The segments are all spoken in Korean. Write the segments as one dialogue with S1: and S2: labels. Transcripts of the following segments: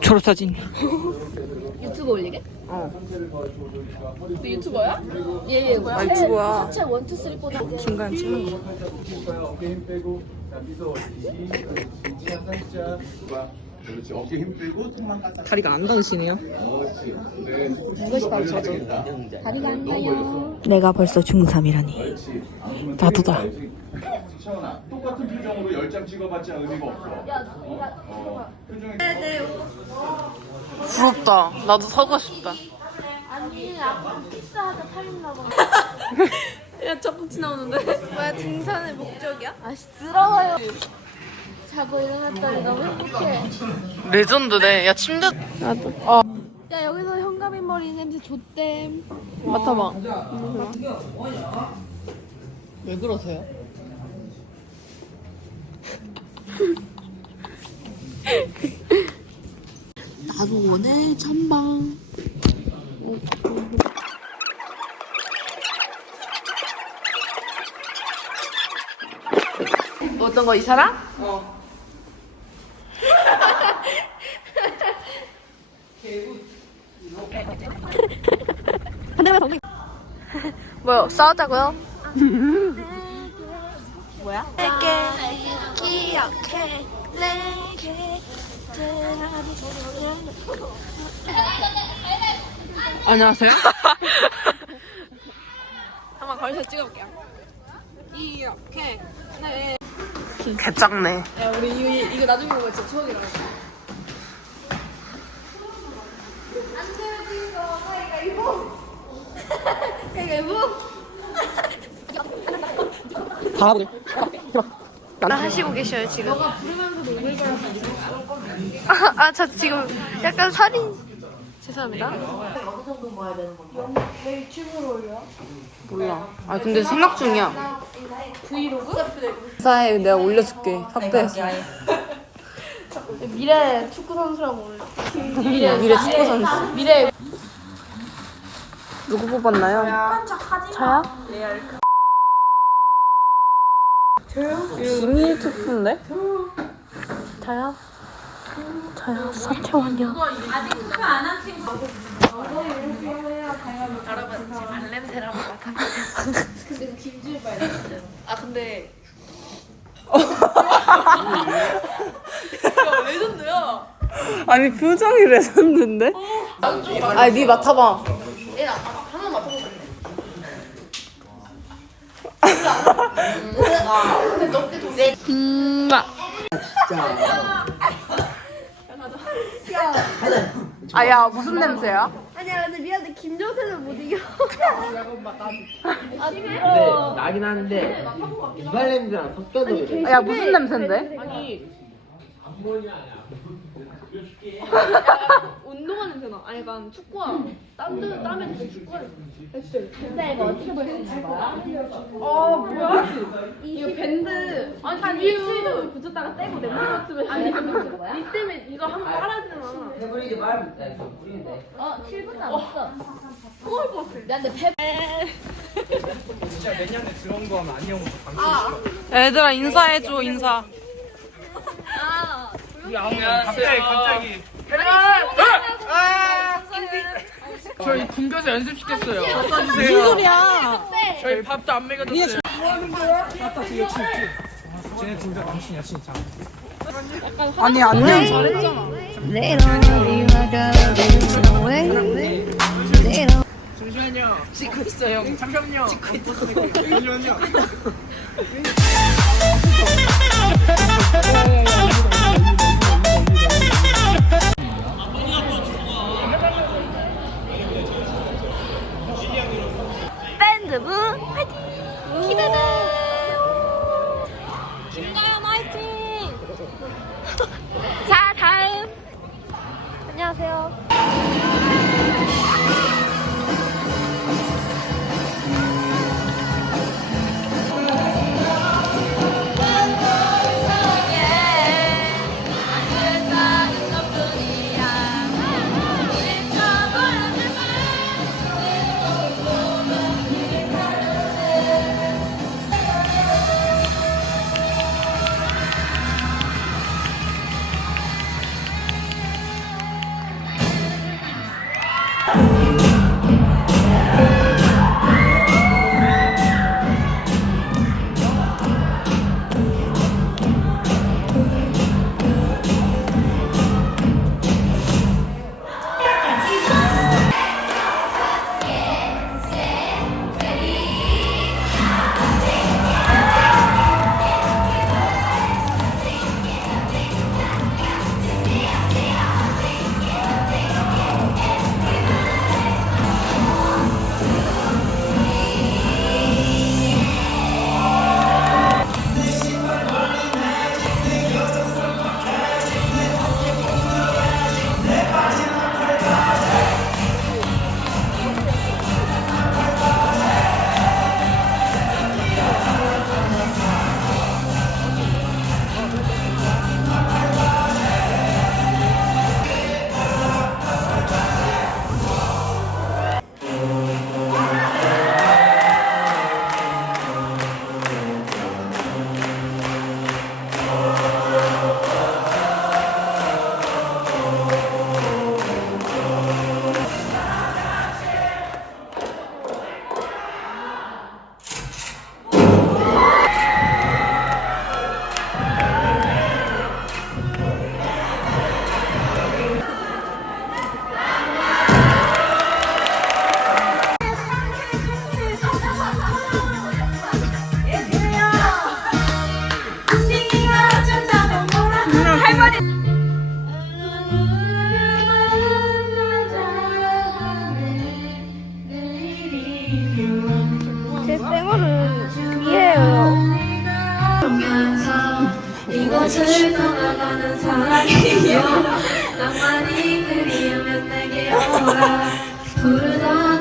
S1: 졸업사진.
S2: 유튜브 올리게?
S1: 어.
S2: 너 유튜버야? 얘 유튜버야?
S1: 아, 유튜버야.
S2: 체 원투 쓰리 포
S1: 중간 찍는 거.
S3: 그렇지 어깨 힘 빼고 턱만 까딱
S1: 다리가 안 닿으시네요.
S3: 그렇지 네
S2: 이것이 바로 저죠. 다리가 안 가요.
S1: 내가 벌써 중3이라니.
S3: 그렇지
S1: 나도다.
S3: 시청아 똑같은 표정으로 열 장 찍어봤자 의미가 없어 어, 표정이
S1: 부럽다. 나도 사고 싶다.
S2: 아니 아빠 키스하자 팔렸나 봐.
S4: 야 저국지 나오는데? 뭐야 등산의 목적이야?
S2: 아씨 들어와요. 자고 일어났더니 너무 행복해.
S1: 레전드네. 야, 침대. 나도. 어.
S2: 야 여기서 현가민 머리 냄새 좋댐.
S1: 맡아봐. 왜 그러세요?
S2: 나도 오늘 전방.
S4: 어떤 거 이 사람? 뭐요? 싸우자고요? 뭐야?
S1: 안녕하세요.
S4: 한번 거기서 찍어볼게요. 이렇게 네.
S1: 개작네.
S4: 야 우리 이거, 이거 나중에 보고 진짜 추억이라.
S1: 다 하고.
S4: 나 하시고 계셔요 지금. 아, 아, 저 지금 약간 살이 죄송합니다.
S1: 몰라. 아, 근데 생각 중이야. 브이로그? 사에 내가 올려줄게. 삭제해서.
S4: 미래 축구 선수라고 오늘.
S1: 미래 축구 선수.
S4: 미래
S1: 누구 뽑았나요?
S4: 저요?
S1: 비밀 투표인데?
S4: 저요? 저요 서태원이요. 아 근데 야 레전드야.
S1: 아니, 표정이 레전드인데? 아니, 니 맡아봐.
S4: 한번. 음,
S1: 아야, 무슨 냄새야?
S2: 아니야 근데 미안해 김정태는 못 이겨.
S5: 근데 나긴 한데 이발 냄새랑 섞여도 그래.
S1: 야, 무슨 냄새인데?
S4: 운동화 냄새나. 아니 약간 축구화. 땀도 땀에 도 축구화.
S2: 근데 이거 어떻게 볼 수 있는 거야?
S4: 아 뭐야? 이거 밴드. 아니 한 일주일 정도 붙였다가 떼고 냄새 맡으면 아니
S2: 거야?
S4: 니 때문에 이거 한번 빨아야 되나?
S5: 해버리지 말면 돼. 이거 뿌리는데.
S2: 어 7분 남았어.
S4: 토할 것 같아.
S2: 야 근데 배
S1: 얘들아, 인사해줘, 인사.
S6: 갑자기 갑자기. 저희 군교에서 연습시켰어요.
S1: 무슨 소리야?
S6: 저희 밥도 안 먹여줬어요.
S1: 아니, 안녕.
S6: 잠시만요. 찍고 있어요 잠시만요. 찍고 있어요 잠시만요
S4: 밴드부 화 사랑이여 낭만이 그리우면 내게 오라. 부르던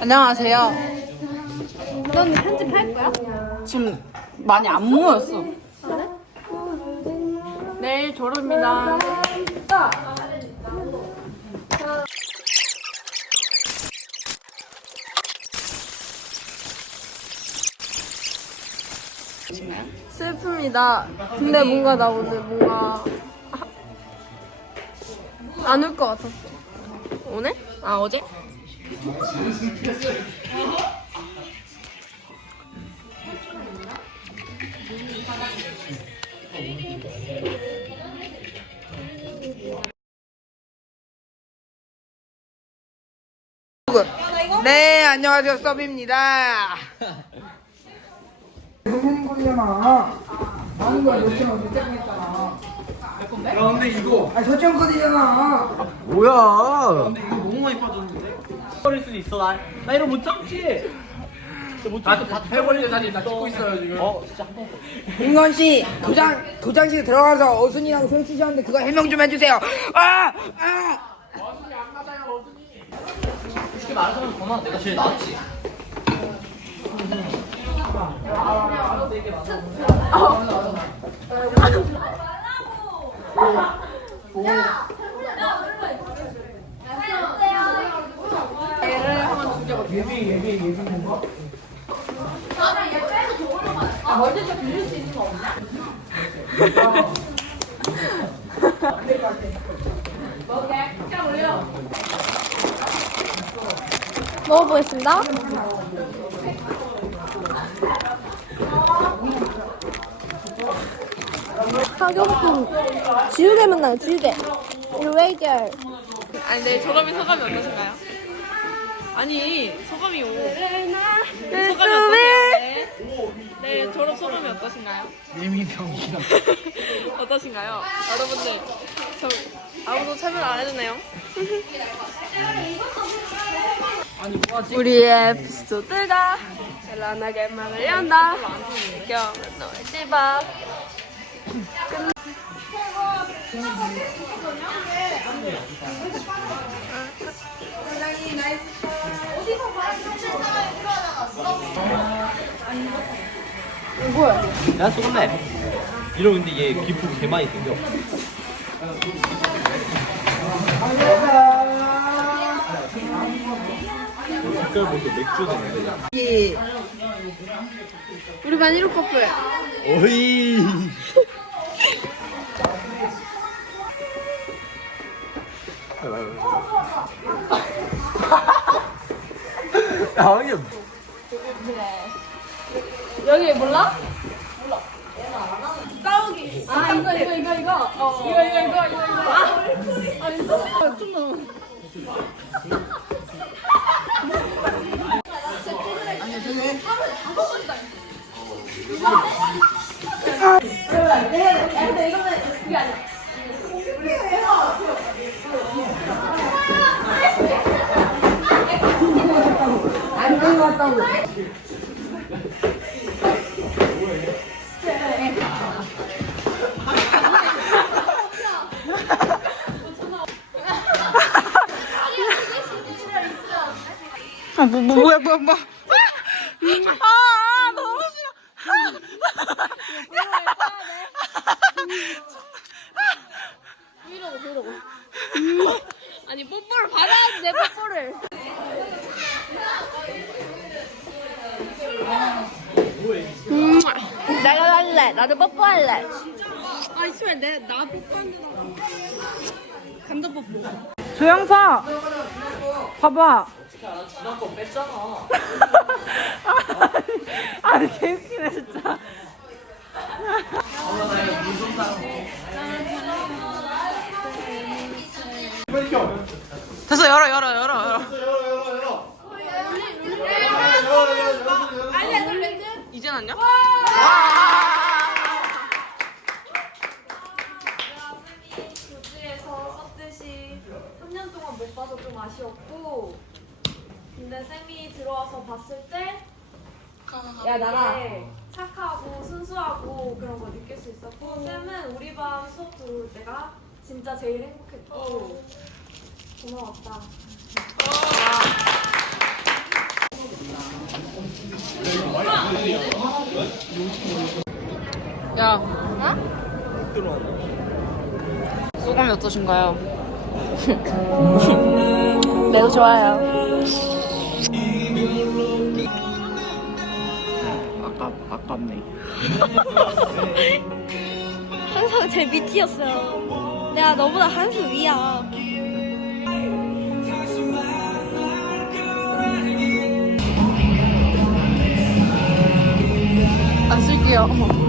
S7: 안녕하세요.
S2: 넌 편집할 거야?
S7: 지금 많이 안 모였어. 내일 졸업입니다.
S2: 슬픕니다. 근데 뭔가 나 오늘 뭔가 안올것 같았어.
S7: 오늘? 아 어제?
S8: 네, 안녕하세요. 썸입니다. 선생님 거잖아. 거야, 있잖아.
S9: 야 근데 이거
S8: 아, 저쪽 거잖아.
S10: 뭐야?
S6: 너무 많이 빠졌는데? 버릴 수도 있어 나. 나 이거 못 참지. 나다 해버리는 사진 나 찍고 있어요 지금. 어 진짜 한 번.
S8: 임건 씨, 도장, 도장실 들어가서 어순이랑 손치시 하는데 그거 해명 좀 해주세요. 아! 아!
S6: 쉽게 말하자면 전화 내가 제일 나았지.
S2: 먹어보겠습니다. 학용품 지우개 만 나요 지우개 이레이저
S7: 아니 내일 졸업이 소감이 어떠신가요? 아니 소감이요. 소감이 어떠신가요? 네 졸업 소감이 어떠신가요?
S8: 내미병이랑.
S7: 어떠신가요? 여러분들 저
S2: 아무도 참여를 안 해주네요.
S1: 우리의 에피소드가
S2: 찬란하게 문을 연다. 경은 너의 집 앞.
S6: 야 쏘갈래 이러 근데 얘 기프 개 많이 생겨 색깔 보니까 맥주 되는데
S2: 우리 반 1호 커플.
S6: 어이 야 이게
S11: 여기 몰라? 몰라. 싸우기. 아 이거 이거 이거 이거. 어. 이거 이거 이거 이거. 아, 아 이거 좀 너무.
S1: 아, 뭐, 뭐, 뭐야, 뭐야, 뭐야. 아, 아, 너무 싫어.
S2: 아니 뽀뽀를 받아야지 내 뽀뽀를. 음, 나도 할래. 나도 뽀뽀할래. 아니 씨발 내나 뽀뽀한다. 감자 뽀뽀.
S1: 조영사! 봐봐.
S6: 지난 거 뺐잖아
S1: 아니, 아니, 개웃기네, 진짜. 됐어, 열어, 열어, 열어, 열어. 이제 났냐?
S4: 교지에서 썼듯이 3년 동안 못 봐서 좀 아쉬웠고 근데 쌤이 들어와서 봤을 때 야, 나라. 착하고 순수하고 그런 거 느낄 수 있었고 쌤은 우리 반 수업 들어올 때가 진짜 제일 행복했고 고마웠다.
S1: 야. 소감이 어떠신가요?
S2: 매우 좋아요.
S1: 아깝네.
S2: 항상 제 밑이었어요. 내가 너보다 한 수 위야.
S1: 안 쓸게요.